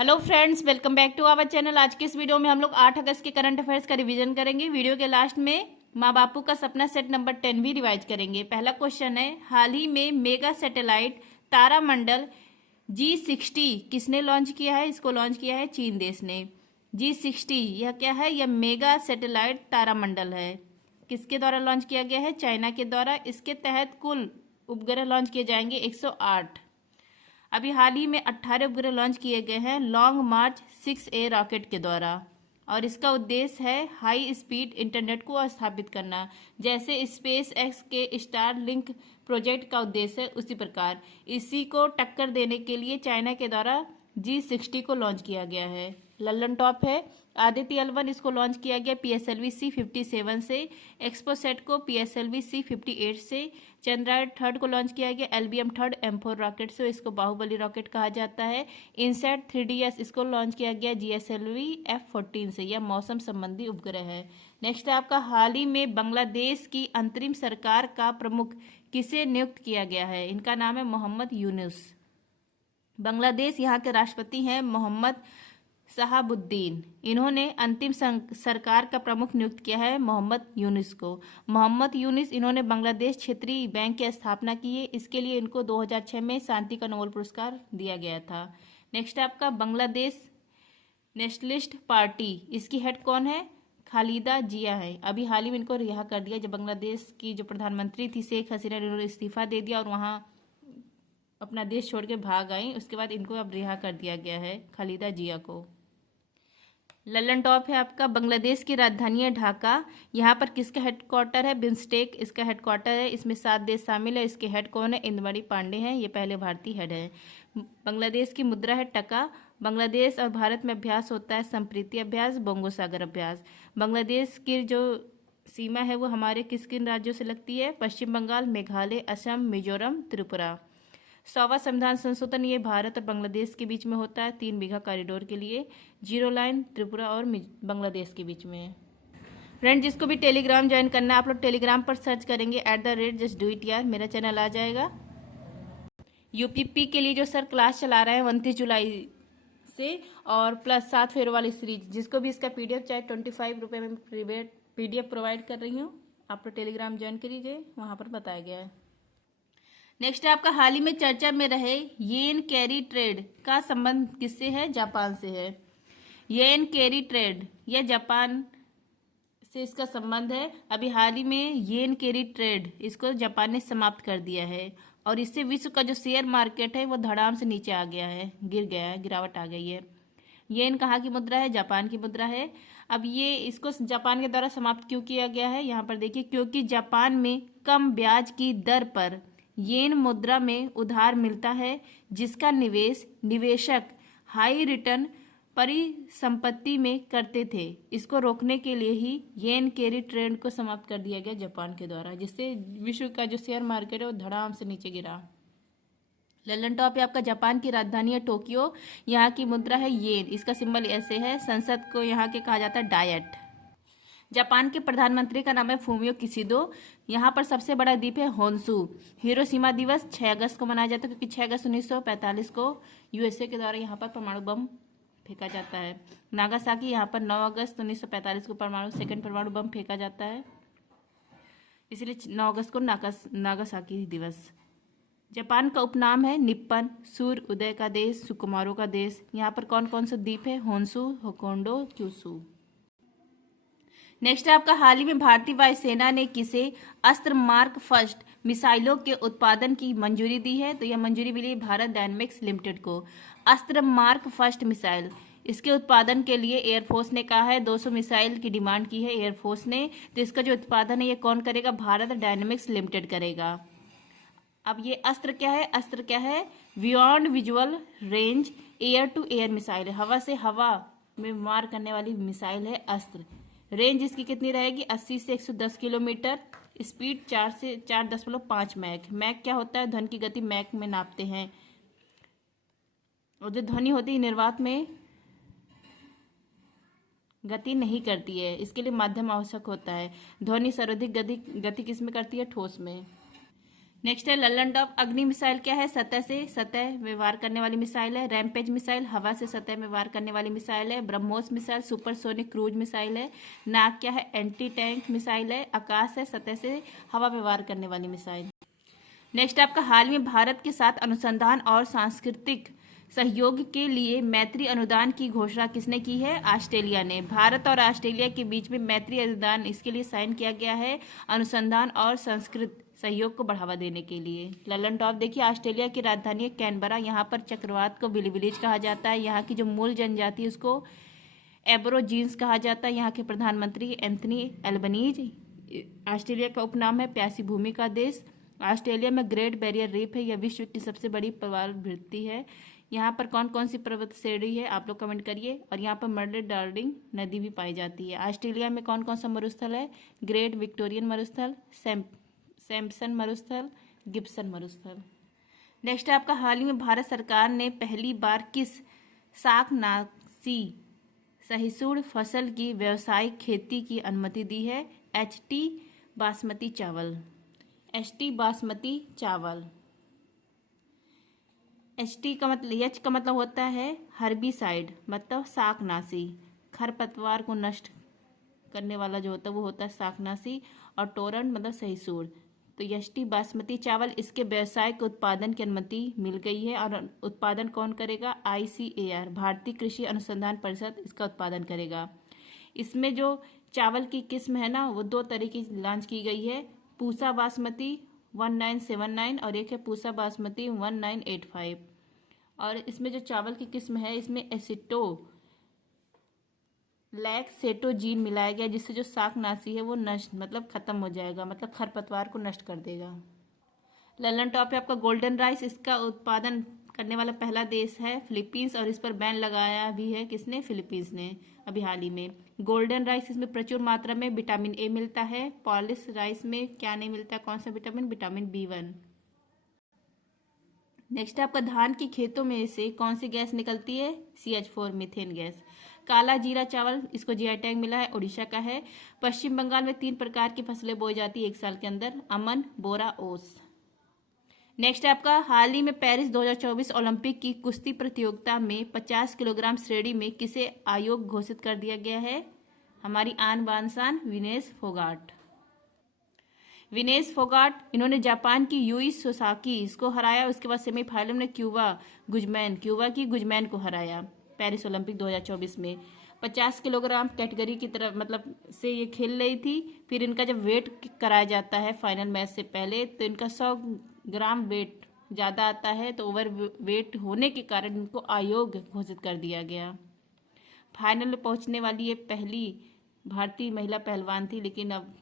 Hello friends, welcome back to our channel. आज के इस वीडियो में हम लोग 8 अगस्त के करंट अफेयर्स का रिवीजन करेंगे। वीडियो के लास्ट में माँ बापू का सपना सेट नंबर 10 भी रिवाइज करेंगे। पहला क्वेश्चन है, हाल ही में मेगा सैटेलाइट तारामंडल G60 किसने लॉन्च किया है? इसको लॉन्च किया है चीन देश ने। G60 यह क्या है? यह मेगा सैटेलाइट तारामंडल है। किसके द्वारा लॉन्च किया गया है? चाइना के द्वारा। इसके तहत कुल उपग्रह लॉन्च किए जाएंगे 108। अभी हाल ही में 18 उपग्रह लॉन्च किए गए हैं लॉन्ग मार्च 6A रॉकेट के द्वारा, और इसका उद्देश्य है हाई स्पीड इंटरनेट को स्थापित करना। जैसे स्पेस एक्स के स्टार लिंक प्रोजेक्ट का उद्देश्य है, उसी प्रकार इसी को टक्कर देने के लिए चाइना के द्वारा G60 को लॉन्च किया गया है। लल्लन टॉप है। आदित्य L1 इसको लॉन्च किया गया PSLV C57 से। एक्सपोसेट को PSLV C58 से। चंद्रायन 3 को लॉन्च किया गया LBM 3 M4 रॉकेट से, इसको बाहुबली रॉकेट कहा जाता है। इनसैट 3DS इसको लॉन्च किया गया GSLV F14 से। यह मौसम संबंधी उपग्रह है। नेक्स्ट है आपका, हाल ही में बांग्लादेश की अंतरिम सरकार का प्रमुख किसे नियुक्त किया गया है? इनका नाम है मोहम्मद यूनुस। बांग्लादेश यहाँ के राष्ट्रपति हैं मोहम्मद शहाबुद्दीन। इन्होंने अंतिम सरकार का प्रमुख नियुक्त किया है मोहम्मद यूनुस को। मोहम्मद यूनुस इन्होंने बांग्लादेश क्षेत्रीय बैंक की स्थापना की है। इसके लिए इनको 2006 में शांति का नोबेल पुरस्कार दिया गया था। नेक्स्ट आपका, बांग्लादेश नेशनलिस्ट पार्टी, इसकी हेड कौन है? खालिदा जिया है। अभी हाल ही में इनको रिहा कर दिया। जब बांग्लादेश की जो प्रधानमंत्री थी शेख हसीना, इन्होंने इस्तीफा दे दिया और वहाँ अपना देश छोड़ के भाग आई। उसके बाद इनको अब रिहा कर दिया गया है, खालिदा जिया को। लल्लन टॉप है आपका, बांग्लादेश की राजधानी है ढाका। यहाँ पर किसका हेडक्वार्टर है? बिम्स्टेक इसका हेडक्वार्टर है। इसमें 7 देश शामिल है। इसके हेड कौन है? इंदुमणि पांडे हैं। ये पहले भारतीय हेड है। बांग्लादेश की मुद्रा है टका। बांग्लादेश और भारत में अभ्यास होता है संप्रीति अभ्यास, बोंगो सागर अभ्यास। बांग्लादेश की जो सीमा है वो हमारे किस किन राज्यों से लगती है? पश्चिम बंगाल, मेघालय, असम, मिजोरम, त्रिपुरा। 100वां संविधान संशोधन ये भारत और बांग्लादेश के बीच में होता है 3 बीघा कॉरिडोर के लिए। जीरो लाइन त्रिपुरा और बांग्लादेश के बीच में। फ्रेंड, जिसको भी टेलीग्राम ज्वाइन करना है, आप लोग टेलीग्राम पर सर्च करेंगे @just do it यार, मेरा चैनल आ जाएगा। यूपीपी के लिए जो सर क्लास चला रहे हैं 29 जुलाई से, और प्लस 7 फेरों वाली सीरीज, जिसको भी इसका PDF चाहे 25 रुपये में PDF प्रोवाइड कर रही हूँ। आप लोग टेलीग्राम ज्वाइन करिए, वहाँ पर बताया गया है। नेक्स्ट है आपका, हाल ही में चर्चा में रहे येन कैरी ट्रेड का संबंध किससे है? जापान से है। येन कैरी ट्रेड यह जापान से इसका संबंध है। अभी हाल ही में येन कैरी ट्रेड इसको जापान ने समाप्त कर दिया है, और इससे विश्व का जो शेयर मार्केट है वो धड़ाम से नीचे आ गया है, गिर गया है, गिरावट आ गई है। येन कहाँ की मुद्रा है? जापान की मुद्रा है। अब ये इसको जापान के द्वारा समाप्त क्यों किया गया है? यहाँ पर देखिए, क्योंकि जापान में कम ब्याज की दर पर येन मुद्रा में उधार मिलता है, जिसका निवेश निवेशक हाई रिटर्न परिसंपत्ति में करते थे। इसको रोकने के लिए ही येन कैरी ट्रेड को समाप्त कर दिया गया जापान के द्वारा, जिससे विश्व का जो शेयर मार्केट है वो धड़ाम से नीचे गिरा। लल्लन टॉप है आपका, जापान की राजधानी है टोक्यो। यहाँ की मुद्रा है येन। इसका सिंबल ऐसे है। संसद को यहाँ के कहा जाता है डायट। जापान के प्रधानमंत्री का नाम है फूमियो किशिदो। यहाँ पर सबसे बड़ा द्वीप है होन्शु। हिरोशिमा दिवस 6 अगस्त को मनाया जाता है, क्योंकि 6 अगस्त 1945 को USA के द्वारा यहाँ पर परमाणु बम फेंका जाता है। नागासाकी यहाँ पर 9 अगस्त 1945 को सेकंड परमाणु बम फेंका जाता है, इसलिए 9 अगस्त को नागासाकी दिवस। जापान का उपनाम है निप्पन, सूर्य उदय का देश, सुकुमारों का देश। यहाँ पर कौन कौन से द्वीप है? Honshu, होकोंडो, Kyushu. नेक्स्ट है आपका, हाल ही में भारतीय वायुसेना ने किसे अस्त्र मार्क फर्स्ट मिसाइलों के उत्पादन की मंजूरी दी है? तो यह मंजूरी मिली भारत डायनेमिक्स लिमिटेड को। अस्त्र मार्क फर्स्ट मिसाइल, इसके उत्पादन के लिए एयरफोर्स ने कहा है 200 मिसाइल की डिमांड की है एयरफोर्स ने। तो इसका जो उत्पादन है ये कौन करेगा? भारत डायनेमिक्स लिमिटेड करेगा। अब ये अस्त्र क्या है? अस्त्र क्या है? Beyond visual range air to air missile है। हवा से हवा में मार करने वाली मिसाइल है अस्त्र। रेंज इसकी कितनी रहेगी? 80 से 110 किलोमीटर। स्पीड 4 से 4.5 मैक। मैक क्या होता है? ध्वनि की गति मैक में नापते हैं, और जो ध्वनि होती है निर्वात में गति नहीं करती है, इसके लिए माध्यम आवश्यक होता है। ध्वनि सर्वाधिक गति किस में करती है? ठोस में। नेक्स्ट है ललन टॉप अग्नि मिसाइल क्या है? सतह से सतह में वार करने वाली मिसाइल है। रैमपेज मिसाइल हवा से सतह में वार करने वाली मिसाइल है। BrahMos missile supersonic cruise missile है। नाग क्या है? एंटी टैंक मिसाइल है। आकाश है सतह से हवा में वार करने वाली मिसाइल। नेक्स्ट आपका हाल में भारत के साथ अनुसंधान और सांस्कृतिक सहयोग के लिए मैत्री अनुदान की घोषणा किसने की है? ऑस्ट्रेलिया ने। भारत और ऑस्ट्रेलिया के बीच में मैत्री अनुदान इसके लिए साइन किया गया है, अनुसंधान और सांस्कृतिक सहयोग को बढ़ावा देने के लिए। ललन टॉप देखिए, ऑस्ट्रेलिया की राजधानी है कैनबरा। यहाँ पर चक्रवात को बिली विलेज कहा जाता है। यहाँ की जो मूल जनजाति है उसको एबरोजीन्स कहा जाता है। यहाँ के प्रधानमंत्री एंथनी एल्बनीज। ऑस्ट्रेलिया का उपनाम है प्यासी भूमि का देश। ऑस्ट्रेलिया में ग्रेट बैरियर रीफ है, यह विश्व की सबसे बड़ी प्रवालवृत्ति है। यहाँ पर कौन कौन सी पर्वत श्रेणी है आप लोग कमेंट करिए। और यहाँ पर मर्डर डार्लिंग नदी भी पाई जाती है। ऑस्ट्रेलिया में कौन कौन सा मरुस्थल है? ग्रेट विक्टोरियन मरुस्थल, सैम्पसन मरुस्थल, गिब्सन मरुस्थल। नेक्स्ट है आपका हाल ही में भारत सरकार ने पहली बार किस शाकनाशी सहिष्णु फसल की व्यावसायिक खेती की अनुमति दी है? HT बासमती चावल। HT बासमती चावल। HT का मतलब, H का मतलब होता है हर्बिसाइड, मतलब शाकनाशी, खरपतवार को नष्ट करने वाला जो होता है वो होता है शाकनाशी। और टोरंट मतलब सहिष्णु। तो HT बासमती चावल इसके व्यावसायिक उत्पादन की अनुमति मिल गई है। और उत्पादन कौन करेगा? ICAR भारतीय कृषि अनुसंधान परिषद इसका उत्पादन करेगा। इसमें जो चावल की किस्म है ना वो दो तरीके की लॉन्च की गई है, पूसा बासमती 1979 और एक है पूसा बासमती 1985। और इसमें जो चावल की किस्म है इसमें लैक्सेटोजीन मिलाया गया, जिससे जो शाकनाशी है वो नष्ट मतलब खत्म हो जाएगा, मतलब खरपतवार को नष्ट कर देगा। ललन टॉप है आपका गोल्डन राइस, इसका उत्पादन करने वाला पहला देश है फिलीपींस। और इस पर बैन लगाया भी है किसने? फिलीपींस ने अभी हाल ही में। गोल्डन राइस इसमें प्रचुर मात्रा में विटामिन ए मिलता है। पॉलिश राइस में क्या नहीं मिलता? कौन सा विटामिन? Vitamin B1। नेक्स्ट है आपका धान की खेतों में से कौन सी गैस निकलती है? CH4 methane gas. काला जीरा चावल इसको GI टैग मिला है, उड़ीसा का है। पश्चिम बंगाल में 3 प्रकार की फसलें बोई जाती है एक साल के अंदर, अमन, बोरा, ओस। नेक्स्ट है आपका हाल ही में पेरिस 2024 ओलंपिक की कुश्ती प्रतियोगिता में 50 किलोग्राम श्रेणी में किसे आयोग घोषित कर दिया गया है? हमारी आन बान शान विनेश फोगाट। विनेश फोगाट इन्होंने जापान की यूई सोसाकी इसको हराया। उसके बाद सेमीफाइनल में क्यूबा की गुजमैन को हराया पेरिस ओलंपिक 2024 में। 50 किलोग्राम कैटेगरी की तरफ मतलब से ये खेल रही थी। फिर इनका जब वेट कराया जाता है फाइनल मैच से पहले तो इनका 100 ग्राम वेट ज़्यादा आता है, तो ओवर वेट होने के कारण इनको आयोग घोषित कर दिया गया। फाइनल में पहुंचने वाली ये पहली भारतीय महिला पहलवान थी, लेकिन अब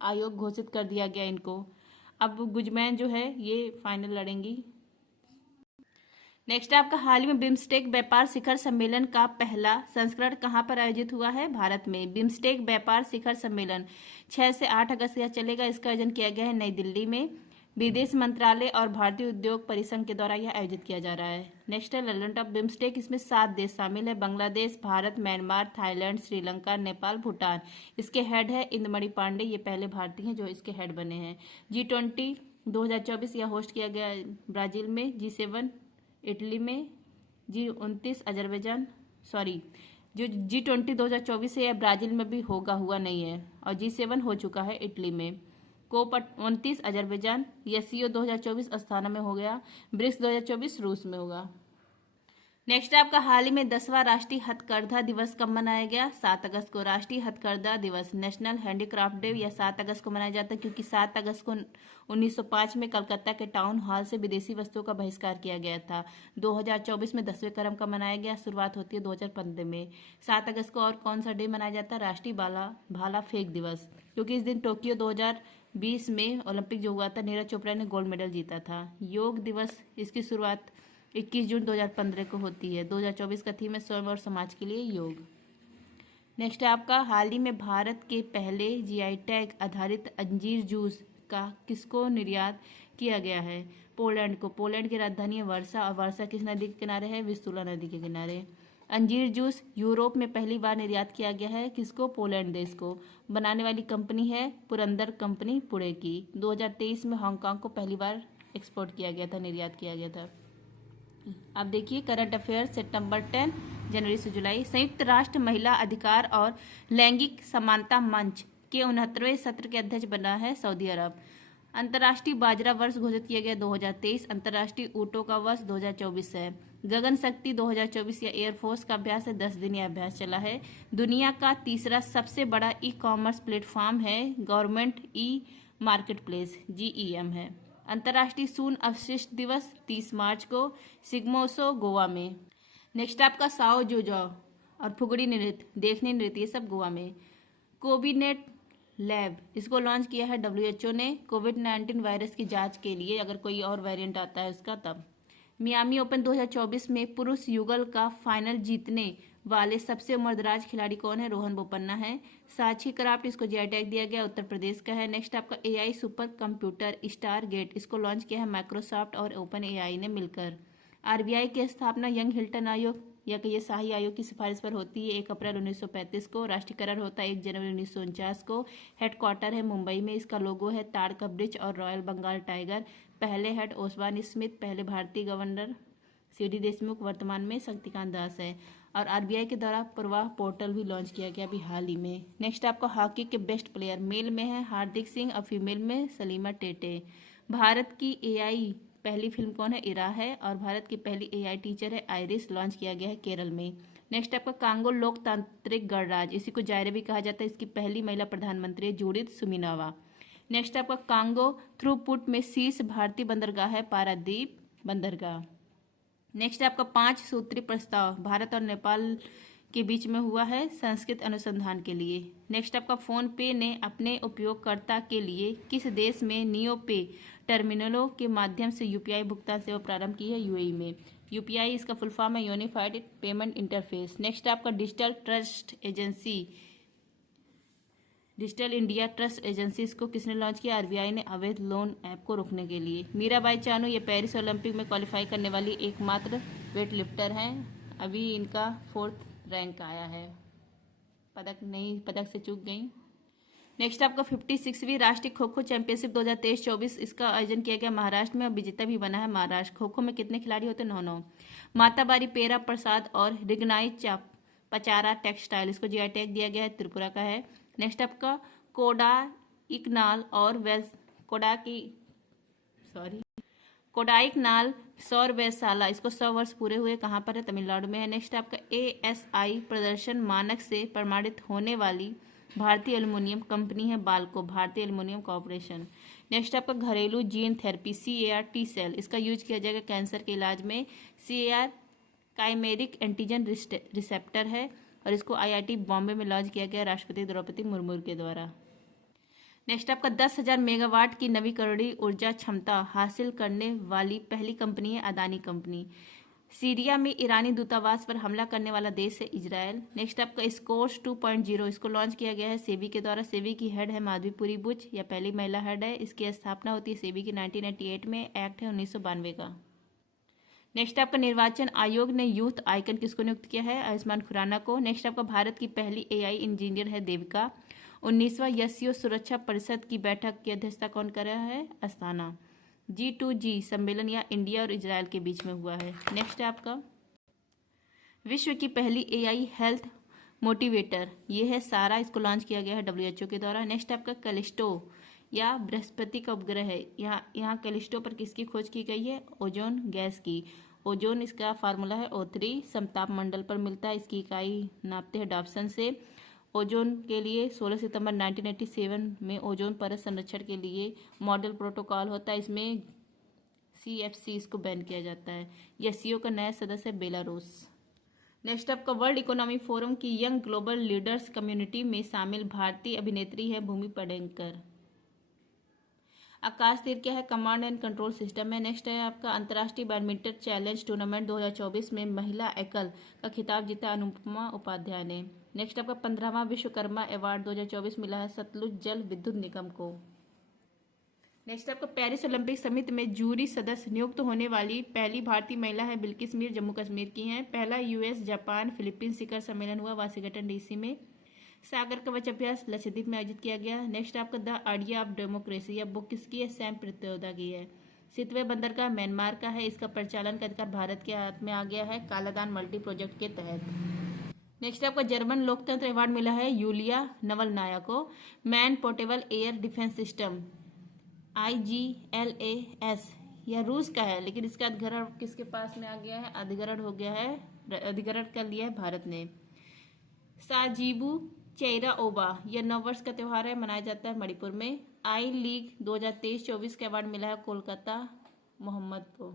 आयोग घोषित कर दिया गया इनको। अब गुजमैन जो है ये फाइनल लड़ेंगी। नेक्स्ट आपका हाल ही में बिम्स्टेक व्यापार शिखर सम्मेलन का पहला संस्करण कहाँ पर आयोजित हुआ है? भारत में। बिम्स्टेक व्यापार शिखर सम्मेलन 6 से 8 अगस्त यह चलेगा। इसका आयोजन किया गया है नई दिल्ली में। विदेश मंत्रालय और भारतीय उद्योग परिसंघ के द्वारा यह आयोजित किया जा रहा है। नेक्स्ट है ललन टॉप बिम्स्टेक, इसमें 7 देश शामिल है, बांग्लादेश, भारत, म्यांमार, थाईलैंड, श्रीलंका, नेपाल, भूटान। इसके हेड है इंदमणि पांडे, ये पहले भारतीय हैं जो इसके हेड बने हैं। G20 2024 यह होस्ट किया गया ब्राजील में। G7 इटली में। G29 अजरबैजान जो G20 2024 है यह ब्राजील में भी हुआ नहीं है। और G7 हो चुका है इटली में। COP 29 Azerbaijan. SCO 2024 अस्थाना में हो गया। ब्रिक्स 2024 रूस में होगा। नेक्स्ट आपका हाल ही में 10वां राष्ट्रीय हथकरघा दिवस कब मनाया गया? 7 अगस्त को। राष्ट्रीय हथकरघा दिवस नेशनल हैंडीक्राफ्ट डे यह 7 अगस्त को मनाया जाता है, क्योंकि 7 अगस्त को 1905 में कलकत्ता के टाउन हॉल से विदेशी वस्तुओं का बहिष्कार किया गया था। 2024 में 10वें क्रम का मनाया गया। शुरुआत होती है 2015 में। 7 अगस्त को और कौन सा डे मनाया जाता है? राष्ट्रीय भाला फेंक दिवस, क्योंकि इस दिन टोक्यो 2020 में ओलंपिक जो हुआ था नीरज चोपड़ा ने गोल्ड मेडल जीता था। योग दिवस इसकी शुरुआत 21 जून 2015 को होती है। 2024 का थीम है स्वयं और समाज के लिए योग। नेक्स्ट है आपका हाल ही में भारत के पहले GI टैग आधारित अंजीर जूस का किसको निर्यात किया गया है? पोलैंड को। पोलैंड की राजधानी है वर्सा, और वर्सा किस नदी के किनारे है? विस्तुला नदी के किनारे। अंजीर जूस यूरोप में पहली बार निर्यात किया गया है किसको? पोलैंड देश को। बनाने वाली कंपनी है पुरंदर कंपनी पुणे की। 2023 में हांगकांग को पहली बार एक्सपोर्ट किया गया था, निर्यात किया गया था। अब देखिए करंट अफेयर सितंबर 10 जनवरी से जुलाई। संयुक्त राष्ट्र महिला अधिकार और लैंगिक समानता मंच के 69वें सत्र के अध्यक्ष बना है सऊदी अरब। अंतर्राष्ट्रीय बाजरा वर्ष घोषित किया गया 2023। अंतर्राष्ट्रीय ऊँटों का वर्ष 2024 है। गगन शक्ति 2024 या एयरफोर्स का अभ्यास है, 10 दिन यह अभ्यास चला है। दुनिया का तीसरा सबसे बड़ा ई कॉमर्स प्लेटफॉर्म है government e market place GEM है। अंतर्राष्ट्रीय शून्य अवशिष्ट दिवस 30 मार्च को, सिग्मोसो गोवा में। नेक्स्ट आपका साओ जोजो और फुगड़ी नृत्य, देखने नृत्य, ये सब गोवा में। कोविनेट लैब इसको लॉन्च किया है WHO ने कोविड-19 वायरस की जांच के लिए, अगर कोई और वेरिएंट आता है उसका तब। मियामी ओपन 2024 में पुरुष युगल का फाइनल जीतने वाले सबसे उम्रदराज खिलाड़ी कौन है? रोहन बोपन्ना है। साक्षी क्राफ्ट इसको जीआई टैग दिया गया, उत्तर प्रदेश का है। नेक्स्ट आपका AI super computer Stargate, इसको लॉन्च किया है माइक्रोसॉफ्ट और ओपन AI ने मिलकर। RBI की स्थापना यंग हिल्टन आयोग या कहिए शाही आयोग की सिफारिश पर होती है 1 अप्रैल 1935 को। राष्ट्रीयकरण होता है 1 जनवरी 1949 को। हेडक्वार्टर है मुंबई में। इसका लोगो है ताड़ का वृक्ष और रॉयल बंगाल टाइगर। पहले हेड ओसवान स्मिथ, पहले भारतीय गवर्नर CD देशमुख, वर्तमान में शक्तिकांत दास है। और RBI के द्वारा प्रवाह पोर्टल भी लॉन्च किया गया अभी हाल ही में। नेक्स्ट आपको हॉकी के बेस्ट प्लेयर मेल में है हार्दिक सिंह और फीमेल में सलीमा टेटे। भारत की AI पहली फिल्म कौन है? इरा है। और भारत की पहली AI टीचर है आइरिस, लॉन्च किया गया है केरल में। नेक्स्ट आपका कांगो लोकतांत्रिक गणराज्य, इसी को जायरे भी कहा जाता है, इसकी पहली महिला प्रधानमंत्री है जूडिथ सुमिनावा। नेक्स्ट आपका कांगो थ्रूपुट में शीर्ष भारतीय बंदरगाह है पारादीप बंदरगाह। नेक्स्ट आपका 5 सूत्रीय प्रस्ताव भारत और नेपाल के बीच में हुआ है संस्कृत अनुसंधान के लिए। नेक्स्ट आपका फोन पे ने अपने उपयोगकर्ता के लिए किस देश में नियो पे टर्मिनलों के माध्यम से UPI भुगतान सेवा प्रारंभ की है? UAE में। UPI इसका फुल फॉर्म है यूनिफाइड पेमेंट इंटरफेस। नेक्स्ट आपका digital trust agency, digital India trust agency, इसको किसने लॉन्च किया? RBI ने अवैध लोन ऐप को रोकने के लिए। मीराबाई चानू ये पेरिस ओलंपिक में क्वालिफाई करने वाली एकमात्र वेट लिफ्टर हैं। अभी इनका 4th रैंक आया है, पदक नहीं, पदक से चूक गई। नेक्स्ट आपका 56वीं राष्ट्रीय खो खो चैंपियनशिप 2023-24 इसका आयोजन किया गया महाराष्ट्र में और विजेता भी बना है महाराष्ट्र। खो खो में कितने खिलाड़ी होते हैं? 9। माताबारी पेरा प्रसाद और रिगनाइज पचारा टेक्सटाइल, इसको GI टैग दिया गया है, त्रिपुरा का है। नेक्स्ट आपका कोडाइकनाल और कोडाइकनाल सौर व्यवसाला, इसको 100 वर्ष पूरे हुए, कहाँ पर है? तमिलनाडु में है। नेक्स्ट आपका ASI प्रदर्शन मानक से प्रमाणित होने वाली भारतीय एल्युमिनियम कंपनी है बाल्को, भारतीय एल्युमिनियम कॉर्पोरेशन। नेक्स्ट आपका घरेलू gene therapy CAR T cell, इसका यूज किया जाएगा कैंसर के इलाज में। CAR काइमेरिक एंटीजन रिसेप्टर है और इसको IIT बॉम्बे में लॉन्च किया गया राष्ट्रपति द्रौपदी मुर्मू के द्वारा। नेक्स्ट आपका 10,000 मेगावाट की नवीकरणीय ऊर्जा क्षमता हासिल करने वाली पहली कंपनी है अदानी कंपनी। सीरिया में ईरानी दूतावास पर हमला करने वाला देश है इजरायल। नेक्स्ट आपका स्कोर्स 2.0, इसको लॉन्च किया गया है सेबी के द्वारा। सेबी की हेड है माधवीपुरी बुच, या पहली महिला हेड है। इसकी स्थापना होती है सेबी की 1998 में, एक्ट है 1992 का। नेक्स्ट आपका निर्वाचन आयोग ने यूथ आइकन किसको नियुक्त किया है? आयुष्मान खुराना को। नेक्स्ट आपका भारत की पहली AI इंजीनियर है देविका। 19वां SCO सुरक्षा परिषद की बैठक की अध्यक्षता कौन कर रहा है? अस्थाना। G2G सम्मेलन या इंडिया और इजरायल के बीच में हुआ है। नेक्स्ट है आपका विश्व की पहली AI हेल्थ मोटिवेटर, ये है सारा, इसको लॉन्च किया गया है WHO के द्वारा। नेक्स्ट आपका कैलिस्टो या बृहस्पति का उपग्रह है। यहाँ कैलिस्टो पर किसकी खोज की गई है? ओजोन गैस की। ओजोन इसका फार्मूला है O3, समताप मंडल पर मिलता है, इसकी इकाई नापते हैं डॉप्सन से। ओजोन के लिए 16 सितंबर 1987 में ओजोन परत संरक्षण के लिए मॉडल प्रोटोकॉल होता है, इसमें CFC इसको बैन किया जाता है। SCO का नया सदस्य है बेलारूस। नेक्स्ट आपका वर्ल्ड इकोनॉमी फोरम की यंग ग्लोबल लीडर्स कम्युनिटी में शामिल भारतीय अभिनेत्री है भूमि पेडनेकर। आकाश तीर क्या है? कमांड एंड कंट्रोल सिस्टम है। नेक्स्ट है आपका अंतर्राष्ट्रीय बैडमिंटन चैलेंज टूर्नामेंट 2024 में महिला एकल का खिताब जीता अनुपमा उपाध्याय ने। नेक्स्ट आपका 15वां विश्वकर्मा अवार्ड 2024 मिला है सतलुज जल विद्युत निगम को। नेक्स्ट आपका पेरिस ओलंपिक समिति में जूरी सदस्य नियुक्त होने वाली पहली भारतीय महिला है बिल्किस मीर, जम्मू कश्मीर की हैं। पहला यूएस जापान फिलीपींस शिखर सम्मेलन हुआ वाशिंगटन डीसी में। सागर कवच अभ्यास लक्षद्वीप में आयोजित किया गया। नेक्स्ट आपका द आइडिया ऑफ डेमोक्रेसी, यह बुक किसकी है? सैम पित्रोदा की है। सितवे बंदरगाह म्यांमार का है, इसका परिचालन का अधिकार भारत के हाथ में आ गया है कालादान मल्टी प्रोजेक्ट के तहत। नेक्स्ट आपका जर्मन लोकतंत्र अवार्ड मिला है यूलिया नवलनाया को। Man portable air defence system IGLAS यह रूस का है, लेकिन इसका अधिग्रहण किसके पास में आ गया है? अधिग्रहण हो गया है, अधिग्रहण कर लिया है भारत ने। साजीबू चेरा ओबा यह नववर्ष का त्यौहार है, मनाया जाता है मणिपुर में। आई लीग 2023-24 का अवार्ड मिला है कोलकाता मोहम्मद को।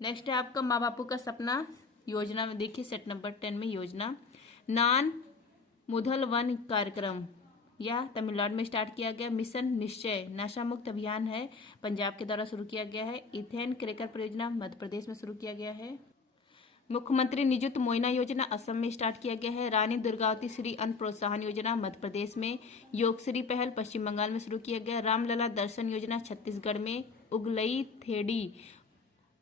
नेक्स्ट है आपका माँ बापू का सपना योजना में देखिए सेट नंबर 10 में योजना नान मुधल वन कार्यक्रम या तमिलनाडु में स्टार्ट किया गया। मिशन निश्चय नशा मुक्त अभियान है, पंजाब के द्वारा शुरू किया गया है। इथेन क्रैकर परियोजना मध्य प्रदेश में शुरू किया गया है। मुख्यमंत्री निजुत मोइना योजना असम में स्टार्ट किया गया है। रानी दुर्गावती श्री अन्न प्रोत्साहन योजना मध्य प्रदेश में। योगश्री पहल पश्चिम बंगाल में शुरू किया गया। रामलला दर्शन योजना छत्तीसगढ़ में। उगलई थेड़ी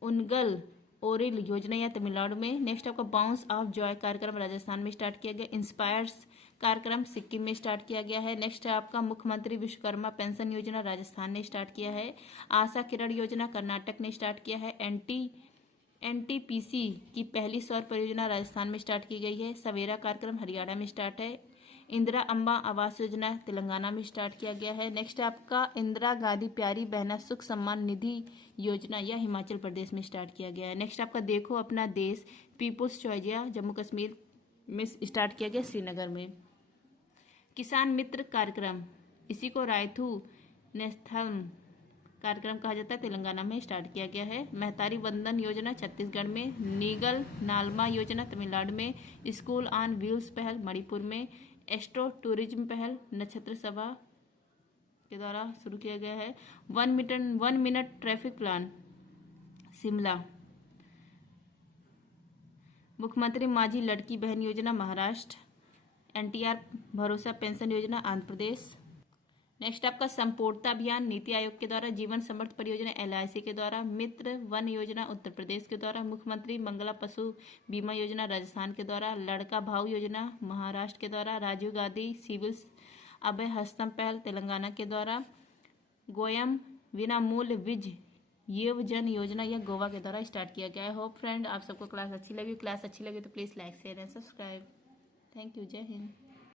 उनगल ओरिल योजना या तमिलनाडु में। नेक्स्ट आपका बाउंस ऑफ जॉय कार्यक्रम राजस्थान में स्टार्ट किया गया। इंस्पायर्स कार्यक्रम सिक्किम में स्टार्ट किया गया है। नेक्स्ट है आपका मुख्यमंत्री विश्वकर्मा पेंशन योजना राजस्थान ने स्टार्ट किया है। आशा किरण योजना कर्नाटक ने स्टार्ट किया है। NTPC की पहली सौर परियोजना राजस्थान में स्टार्ट की गई है। सवेरा कार्यक्रम हरियाणा में स्टार्ट है। इंदिरा अम्बा आवास योजना तेलंगाना में स्टार्ट किया गया है। नेक्स्ट आपका इंदिरा गांधी प्यारी बहना सुख सम्मान निधि योजना यह हिमाचल प्रदेश में स्टार्ट किया गया है। नेक्स्ट आपका देखो अपना देश पीपुल्स चॉइस जम्मू कश्मीर में स्टार्ट किया गया श्रीनगर में। किसान मित्र कार्यक्रम इसी को रायथू नेस्थम कार्यक्रम कहा जाता है, तेलंगाना में स्टार्ट किया गया है। महतारी वंदन योजना छत्तीसगढ़ में। नीगल नालमा योजना तमिलनाडु में। स्कूल ऑन व्हील्स पहल मणिपुर में। एस्ट्रो टूरिज्म पहल नक्षत्र सभा के द्वारा शुरू किया गया है। 1 मिनट ट्रैफिक प्लान शिमला। मुख्यमंत्री माझी लड़की बहन योजना महाराष्ट्र। NTR भरोसा पेंशन योजना आंध्र प्रदेश। नेक्स्ट आपका संपूर्णता अभियान नीति आयोग के द्वारा। जीवन समर्थ परियोजना LIC के द्वारा। मित्र वन योजना उत्तर प्रदेश के द्वारा। मुख्यमंत्री मंगला पशु बीमा योजना राजस्थान के द्वारा। लड़का भाव योजना महाराष्ट्र के द्वारा। राजीव गांधी सिविल अभय हस्तम पहल तेलंगाना के द्वारा। गोयम विनामूल्य विज येव जन योजना यह गोवा के द्वारा स्टार्ट किया गया है। होप फ्रेंड आप सबको क्लास अच्छी लगी तो please like share and subscribe. Thank you. जय हिंद।